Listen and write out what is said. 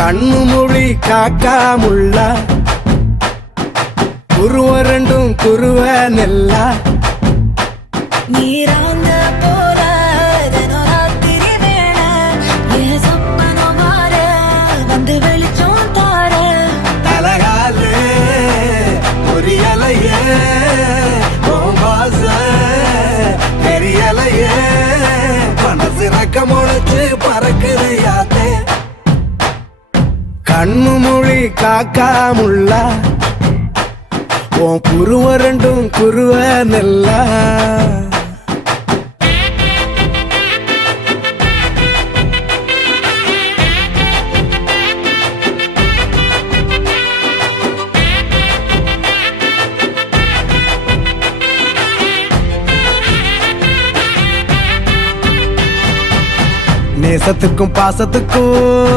கண்ணு மொழி காக்காமுள்ள குருவ ரெண்டும் குருவ நெல்லா நீராங்க போல ராத்திரி வேண என் சொப்பனம் மாற வந்து வெளிச்சம் தார தலகாலே பொரியலையே வாச பெரியலையே மனசு ரக்க முளைச்சு பறக்குது யாத்தே கண்ணு மொழி காக்காமுள்ள உன் குருவ ரெண்டும் குருவ நெல்லா நேசத்துக்கும் பாசத்துக்கும்